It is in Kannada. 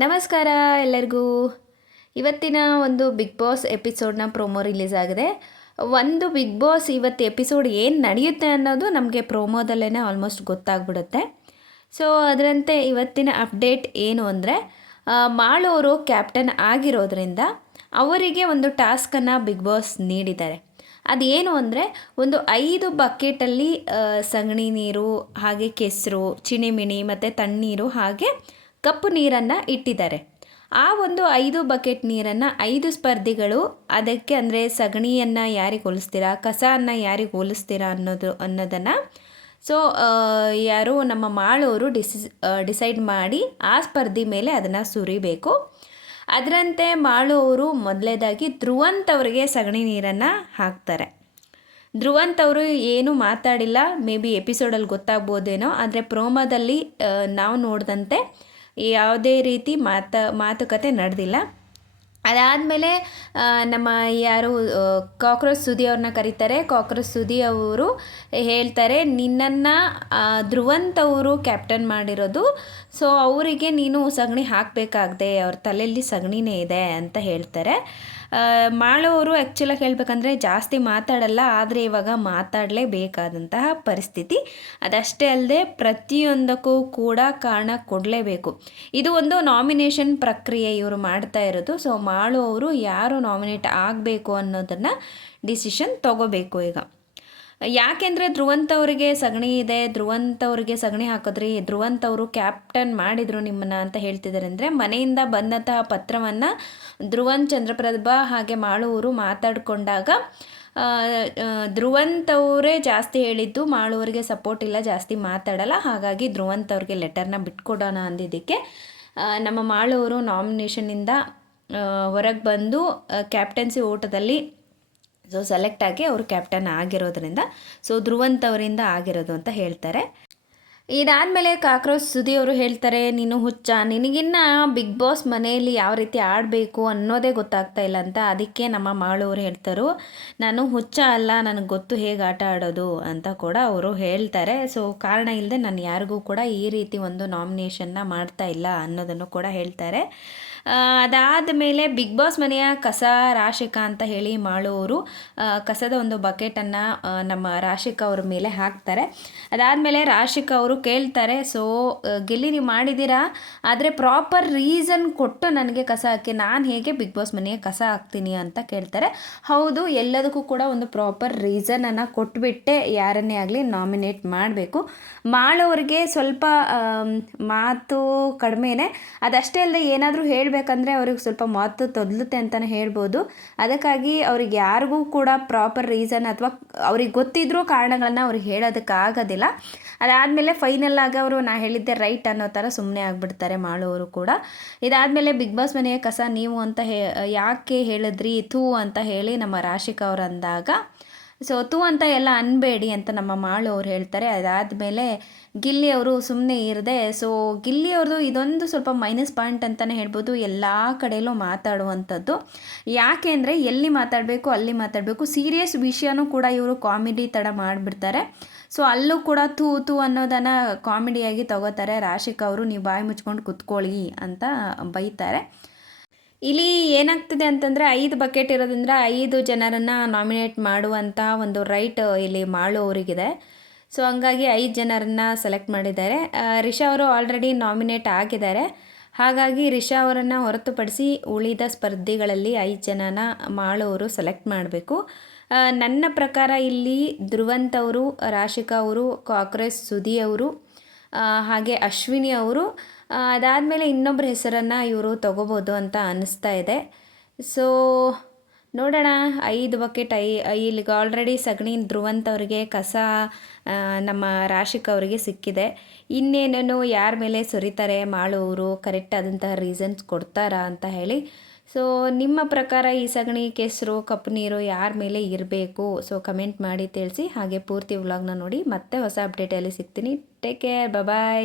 ನಮಸ್ಕಾರ ಎಲ್ಲರಿಗೂ. ಇವತ್ತಿನ ಒಂದು ಬಿಗ್ ಬಾಸ್ ಎಪಿಸೋಡ್ನ ಪ್ರೋಮೋ ರಿಲೀಸ್ ಆಗಿದೆ. ಒಂದು ಬಿಗ್ ಬಾಸ್ ಇವತ್ತು ಎಪಿಸೋಡ್ ಏನು ನಡೆಯುತ್ತೆ ಅನ್ನೋದು ನಮಗೆ ಪ್ರೋಮೋದಲ್ಲೇ ಆಲ್ಮೋಸ್ಟ್ ಗೊತ್ತಾಗ್ಬಿಡುತ್ತೆ. ಸೊ ಅದರಂತೆ ಇವತ್ತಿನ ಅಪ್ಡೇಟ್ ಏನು ಅಂದರೆ ಮಾಳೋರು ಕ್ಯಾಪ್ಟನ್ ಆಗಿರೋದ್ರಿಂದ ಅವರಿಗೆ ಒಂದು ಟಾಸ್ಕನ್ನು ಬಿಗ್ ಬಾಸ್ ನೀಡಿದ್ದಾರೆ. ಅದೇನು ಅಂದರೆ, ಒಂದು ಐದು ಬಕೆಟಲ್ಲಿ ಸಗಣಿ ನೀರು, ಹಾಗೆ ಕೆಸರು, ಚಿಣಿಮಿಣಿ ಮತ್ತು ತಣ್ಣೀರು ಹಾಗೆ ಕಪ್ಪು ನೀರನ್ನು ಇಟ್ಟಿದ್ದಾರೆ. ಆ ಒಂದು ಐದು ಬಕೆಟ್ ನೀರನ್ನು ಐದು ಸ್ಪರ್ಧಿಗಳು ಅದಕ್ಕೆ ಅಂದರೆ ಸಗಣಿಯನ್ನು ಯಾರಿಗೆ ಹೋಲಿಸ್ತೀರಾ ಕಸವನ್ನು ಯಾರಿಗೆ ಹೋಲಿಸ್ತೀರಾ ಅನ್ನೋದು, ಅನ್ನೋದನ್ನು. ಸೊ ಯಾರು ನಮ್ಮ ಮಾಳೋರು ಡಿಸಿ ಡಿಸೈಡ್ ಮಾಡಿ ಆ ಸ್ಪರ್ಧಿ ಮೇಲೆ ಅದನ್ನು ಸುರಿಬೇಕು. ಅದರಂತೆ ಮಾಳು ಅವರು ಮೊದಲೇದಾಗಿ ಧ್ರುವಂತ್ ಅವರಿಗೆ ಸಗಣಿ ನೀರನ್ನು ಹಾಕ್ತಾರೆ. ಧ್ರುವಂತ್ ಅವರು ಏನು ಮಾತಾಡಿಲ್ಲ, ಮೇ ಬಿ ಎಪಿಸೋಡಲ್ಲಿ ಗೊತ್ತಾಗ್ಬೋದೇನೋ, ಆದರೆ ಪ್ರೋಮೋದಲ್ಲಿ ನಾವು ನೋಡಿದಂತೆ ಯಾವುದೇ ರೀತಿ ಮಾತ, ಮಾತುಕತೆ ನಡೆದಿಲ್ಲ. ಅದಾದಮೇಲೆ ನಮ್ಮ ಯಾರು ಕಾಕ್ರೋಚ್ ಸುದಿ ಅವ್ರನ್ನ ಕರೀತಾರೆ. ಕಾಕ್ರೋಚ್ ಸುದಿ ಅವರು ಹೇಳ್ತಾರೆ, ನಿನ್ನನ್ನು ಧ್ರುವಂತ್ ಅವರು ಕ್ಯಾಪ್ಟನ್ ಮಾಡಿರೋದು ಸೊ ಅವರಿಗೆ ನೀನು ಸಗಣಿ ಹಾಕಬೇಕಾಗದೆ ಅವ್ರ ತಲೆಯಲ್ಲಿ ಸಗಣಿನೇ ಇದೆ ಅಂತ ಹೇಳ್ತಾರೆ. ಮಾಳೋರು ಆ್ಯಕ್ಚುಲಾಗಿ ಹೇಳಬೇಕಂದ್ರೆ ಜಾಸ್ತಿ ಮಾತಾಡಲ್ಲ, ಆದರೆ ಇವಾಗ ಮಾತಾಡಲೇಬೇಕಾದಂತಹ ಪರಿಸ್ಥಿತಿ. ಅದಷ್ಟೇ ಅಲ್ಲದೆ ಪ್ರತಿಯೊಂದಕ್ಕೂ ಕೂಡ ಕಾರಣ ಕೊಡಲೇಬೇಕು. ಇದು ಒಂದು ನಾಮಿನೇಷನ್ ಪ್ರಕ್ರಿಯೆ ಇವರು ಮಾಡ್ತಾ ಇರೋದು. ಸೊ ಮಾಡೋವರು ಯಾರು ನಾಮಿನೇಟ್ ಆಗಬೇಕು ಅನ್ನೋದನ್ನು ಡಿಸಿಷನ್ ತಗೋಬೇಕು ಈಗ. ಯಾಕೆಂದರೆ ಧ್ರುವಂತವ್ರಿಗೆ ಸಗಣಿ ಇದೆ ಧ್ರುವಂತವ್ರಿಗೆ ಸಗಣಿ ಹಾಕಿದ್ರಿ ಧ್ರುವಂತವರು ಕ್ಯಾಪ್ಟನ್ ಮಾಡಿದರು ನಿಮ್ಮನ್ನು ಅಂತ ಹೇಳ್ತಿದ್ದಾರೆ ಅಂದರೆ ಮನೆಯಿಂದ ಬಂದಂತಹ ಪತ್ರವನ್ನು ಧ್ರುವನ್ ಚಂದ್ರಪ್ರಭಾ ಹಾಗೆ ಮಾಳುವರು ಮಾತಾಡಿಕೊಂಡಾಗ ಧ್ರುವಂತವರೇ ಜಾಸ್ತಿ ಹೇಳಿದ್ದು ಮಾಳುವರಿಗೆ ಸಪೋರ್ಟ್ ಇಲ್ಲ, ಜಾಸ್ತಿ ಮಾತಾಡಲ್ಲ, ಹಾಗಾಗಿ ಧ್ರುವಂತವ್ರಿಗೆ ಲೆಟರ್ನ ಬಿಟ್ಕೊಡೋಣ ಅಂದಿದ್ದಕ್ಕೆ ನಮ್ಮ ಮಾಳುವರು ನಾಮಿನೇಷನ್ನಿಂದ ಹೊರಗೆ ಬಂದು ಕ್ಯಾಪ್ಟನ್ಸಿ ಓಟದಲ್ಲಿ ಸೊ ಸೆಲೆಕ್ಟ್ ಆಗಿ ಅವರು ಕ್ಯಾಪ್ಟನ್ ಆಗಿರೋದ್ರಿಂದ ಸೊ ಧ್ರುವಂತ್ ಅವರಿಂದ ಆಗಿರೋದು ಅಂತ ಹೇಳ್ತಾರೆ. ಇದಾದಮೇಲೆ ಕಾಕ್ರೋಚ್ ಸುದಿ ಅವರು ಹೇಳ್ತಾರೆ, ನೀನು ಹುಚ್ಚ. ನಿನಗಿನ್ನ ಬಿಗ್ ಬಾಸ್ ಮನೆಯಲ್ಲಿ ಯಾವ ರೀತಿ ಆಡಬೇಕು ಅನ್ನೋದೇ ಗೊತ್ತಾಗ್ತಾ ಇಲ್ಲ ಅಂತ ಅದಕ್ಕೆ ನಮ್ಮ ಮಾಳವರು ಹೇಳ್ತಾರೋ. ನಾನು ಹುಚ್ಚ ಅಲ್ಲ, ನನಗೆ ಗೊತ್ತು ಹೇಗೆ ಆಟ ಆಡೋದು ಅಂತ ಕೂಡ ಅವರು ಹೇಳ್ತಾರೆ. ಸೊ ಕಾರಣ ಇಲ್ಲದೆ ನಾನು ಯಾರಿಗೂ ಕೂಡ ಈ ರೀತಿ ಒಂದು ನಾಮಿನೇಷನ್ನ ಮಾಡ್ತಾ ಇಲ್ಲ ಅನ್ನೋದನ್ನು ಕೂಡ ಹೇಳ್ತಾರೆ. ಅದಾದ ಮೇಲೆ ಬಿಗ್ ಬಾಸ್ ಮನೆಯ ಕಸ ರಾಶಿಕ ಅಂತ ಹೇಳಿ ಮಾಡುವವರು ಕಸದ ಒಂದು ಬಕೆಟನ್ನು ನಮ್ಮ ರಾಶಿಕ ಅವ್ರ ಮೇಲೆ ಹಾಕ್ತಾರೆ. ಅದಾದಮೇಲೆ ರಾಶಿಕ ಅವರು ಕೇಳ್ತಾರೆ, ಸೊ ಗೆಲ್ಲಿ ನೀವು ಮಾಡಿದ್ದೀರಾ? ಆದರೆ ಪ್ರಾಪರ್ ರೀಸನ್ ಕೊಟ್ಟು ನನಗೆ ಕಸ ಹಾಕಿ, ನಾನು ಹೇಗೆ ಬಿಗ್ ಬಾಸ್ ಮನೆಗೆ ಕಸ ಹಾಕ್ತೀನಿ ಅಂತ ಕೇಳ್ತಾರೆ. ಹೌದು, ಎಲ್ಲದಕ್ಕೂ ಕೂಡ ಒಂದು ಪ್ರಾಪರ್ ರೀಸನನ್ನು ಕೊಟ್ಬಿಟ್ಟೆ, ಯಾರನ್ನೇ ಆಗಲಿ ನಾಮಿನೇಟ್ ಮಾಡಬೇಕು. ಮಾಡೋರಿಗೆ ಸ್ವಲ್ಪ ಮಾತು ಕಡಿಮೆನೇ. ಅದಷ್ಟೇ ಅಲ್ಲದೆ ಏನಾದರೂ ಹೇಳಿ ಹೇಳಬೇಕಂದ್ರೆ ಅವ್ರಿಗೆ ಸ್ವಲ್ಪ ಮಾತು ತೊದಲುತ್ತೆ ಅಂತಲೇ ಹೇಳ್ಬೋದು. ಅದಕ್ಕಾಗಿ ಅವ್ರಿಗೆ ಯಾರಿಗೂ ಕೂಡ ಪ್ರಾಪರ್ ರೀಸನ್ ಅಥವಾ ಅವ್ರಿಗೆ ಗೊತ್ತಿದ್ರೂ ಕಾರಣಗಳನ್ನು ಅವ್ರಿಗೆ ಹೇಳೋದಕ್ಕಾಗೋದಿಲ್ಲ. ಅದಾದಮೇಲೆ ಫೈನಲ್ ಆಗಿ ಅವರು, ನಾ ಹೇಳಿದ್ದೆ ರೈಟ್ ಅನ್ನೋ ಥರ ಸುಮ್ಮನೆ ಆಗಿಬಿಡ್ತಾರೆ ಮಾಡೋರು ಕೂಡ. ಇದಾದಮೇಲೆ ಬಿಗ್ ಬಾಸ್ ಮನೆಯ ಕಸ ನೀವು ಅಂತ ಹೇ, ಯಾಕೆ ಹೇಳಿದ್ರಿ? ಥೂ ಅಂತ ಹೇಳಿ ನಮ್ಮ ರಾಶಿಕ ಅವ್ರು ಅಂದಾಗ, ಸೊ ತೂ ಅಂತ ಎಲ್ಲ ಅನ್ಬೇಡಿ ಅಂತ ನಮ್ಮ ಮಾಳು ಅವ್ರು ಹೇಳ್ತಾರೆ. ಅದಾದಮೇಲೆ ಗಿಲ್ಲಿ ಅವರು ಸುಮ್ಮನೆ ಇರದೆ, ಸೊ ಗಿಲ್ಲಿ ಅವ್ರದ್ದು ಇದೊಂದು ಸ್ವಲ್ಪ ಮೈನಸ್ ಪಾಯಿಂಟ್ ಅಂತಲೇ ಹೇಳ್ಬೋದು, ಎಲ್ಲ ಕಡೆಯಲ್ಲೂ ಮಾತಾಡುವಂಥದ್ದು. ಯಾಕೆ ಅಂದರೆ ಎಲ್ಲಿ ಮಾತಾಡಬೇಕು, ಅಲ್ಲಿ ಮಾತಾಡಬೇಕು. ಸೀರಿಯಸ್ ವಿಷಯನೂ ಕೂಡ ಇವರು ಕಾಮಿಡಿ ಥರ ಮಾಡಿಬಿಡ್ತಾರೆ. ಸೊ ಅಲ್ಲೂ ಕೂಡ ತೂ ತೂ ಅನ್ನೋದನ್ನು ಕಾಮಿಡಿಯಾಗಿ ತಗೋತಾರೆ. ರಾಶಿಕ್ ಅವರು, ನೀವು ಬಾಯಿ ಮುಚ್ಕೊಂಡು ಕುತ್ಕೊಳ್ಳಿ ಅಂತ ಬೈತಾರೆ. ಇಲ್ಲಿ ಏನಾಗ್ತದೆ ಅಂತಂದರೆ, ಐದು ಬಕೆಟ್ ಇರೋದ್ರಿಂದ ಐದು ಜನರನ್ನು ನಾಮಿನೇಟ್ ಮಾಡುವಂಥ ಒಂದು ರೈಟ್ ಇಲ್ಲಿ ಮಾಳು ಅವರಿಗಿದೆ. ಸೊ ಹಂಗಾಗಿ ಐದು ಜನರನ್ನು ಸೆಲೆಕ್ಟ್ ಮಾಡಿದ್ದಾರೆ. ರಿಷಾ ಅವರು ಆಲ್ರೆಡಿ ನಾಮಿನೇಟ್ ಆಗಿದ್ದಾರೆ. ಹಾಗಾಗಿ ರಿಷಾ ಅವರನ್ನು ಹೊರತುಪಡಿಸಿ ಉಳಿದ ಸ್ಪರ್ಧಿಗಳಲ್ಲಿ ಐದು ಜನನ ಮಾಳವರು ಸೆಲೆಕ್ಟ್ ಮಾಡಬೇಕು. ನನ್ನ ಪ್ರಕಾರ ಇಲ್ಲಿ ಧ್ರುವಂತ್ ಅವರು, ರಾಶಿಕಾ ಅವರು ಕಾಂಗ್ರೆಸ್ ಸುದಿ ಅವರು ಹಾಗೆ ಅಶ್ವಿನಿ ಅವರು ಅದಾದಮೇಲೆ ಇನ್ನೊಬ್ಬರ ಹೆಸರನ್ನು ಇವರು ತಗೋಬೋದು ಅಂತ ಅನ್ನಿಸ್ತಾ ಇದೆ. ಸೊ ನೋಡೋಣ, ಐದು ಬಕೆಟ್, ಐ, ಇಲ್ಲಿಗೆ ಆಲ್ರೆಡಿ ಸಗಣಿ ಧ್ರುವಂತ್ ಅವರಿಗೆ, ಕಸ ನಮ್ಮ ರಾಶಿಕ್ ಅವರಿಗೆ ಸಿಕ್ಕಿದೆ. ಇನ್ನೇನೇನು ಯಾರ ಮೇಲೆ ಸುರಿತಾರೆ ಅವರು ಕರೆಕ್ಟ್ ಆದಂತಹ ರೀಸನ್ಸ್ ಕೊಡ್ತಾರಾ ಅಂತ ಹೇಳಿ ಸೊ ನಿಮ್ಮ ಪ್ರಕಾರ ಈ ಸಗಣಿ, ಕೆಸರು, ಕಪ್ಪು ನೀರು ಯಾರ ಮೇಲೆ ಇರಬೇಕು? ಸೊ ಕಮೆಂಟ್ ಮಾಡಿ ತಿಳಿಸಿ, ಹಾಗೆ ಪೂರ್ತಿ ವ್ಲಾಗ್ನ ನೋಡಿ ಮತ್ತೆ ಹೊಸ ಅಪ್ಡೇಟಲ್ಲಿ ಸಿಗ್ತೀನಿ. Take care bye